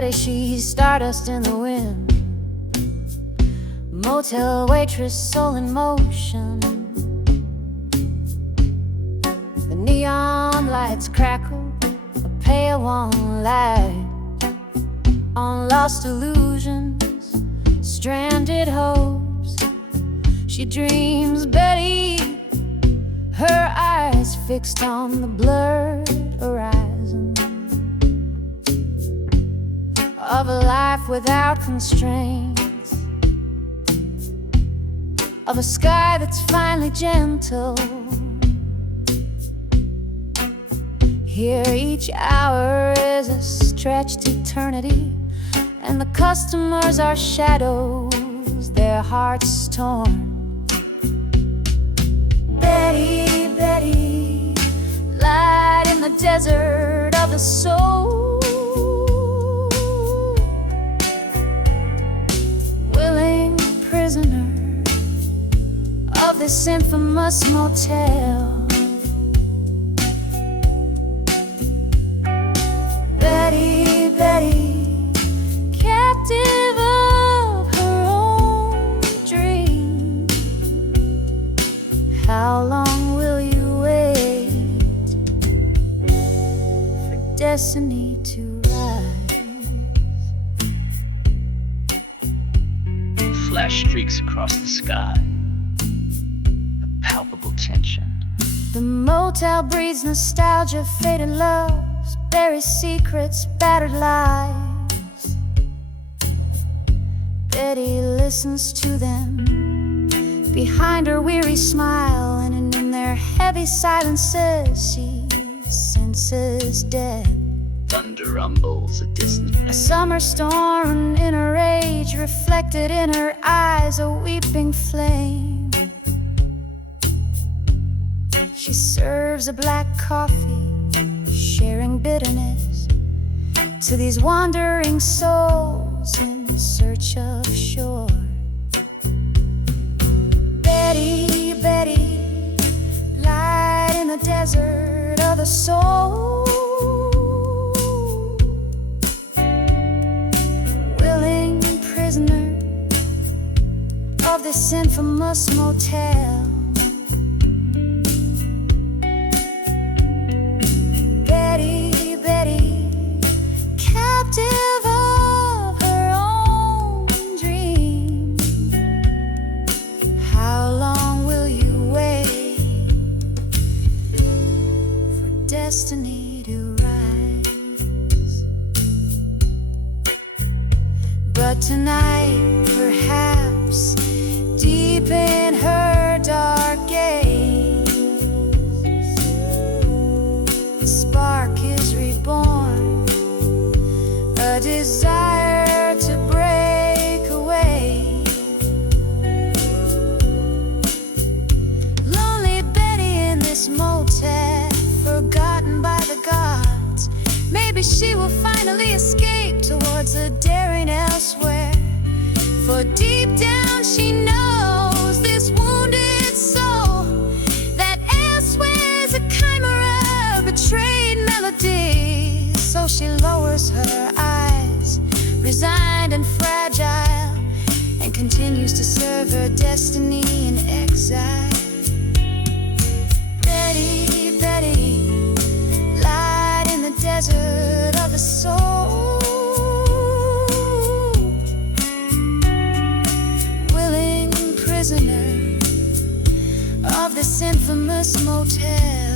Betty, she's stardust in the wind, motel waitress, soul in motion. The neon lights crackle, a pale one light on lost illusions, stranded hopes. She dreams Betty, her eyes fixed on the blurred horizon of a life without constraints, of a sky that's finally gentle. Here each hour is a stretched eternity, and the customers are shadows, their hearts torn. Betty, Betty, light in the desert of the soul, willing prisoner of this infamous motel. Betty, Betty, captive of her own dream. How long will you wait for destiny to rise? Flash streaks across the sky, a palpable tension. The motel breeds nostalgia, faded loves, buries secrets, battered lives. Betty listens to them behind her weary smile, and in their heavy silences she senses death. Thunder rumbles a distant A summer storm in her rage, reflected in her eyes, a weeping flame. She serves a black coffee, sharing bitterness to these wandering souls in search of shore. Betty, Betty, light in the desert of the soul, willing prisoner of this infamous motel. Betty, Betty, captive of her own dream. How long will you wait for destiny to rise? But tonight, perhaps, deep in her dark gaze, a spark is reborn, a desire to break away. Lonely Betty in this motel, forgotten by the gods. Maybe she will finally escape towards a daring elsewhere. For deep down she knows this wounded soul, that elsewhere's a chimera, betrayed melody. So she lowers her eyes, resigned and fragile, and continues to serve her destiny in exile. Betty, Betty, light in the desert of the soul, willing prisoner of this infamous motel.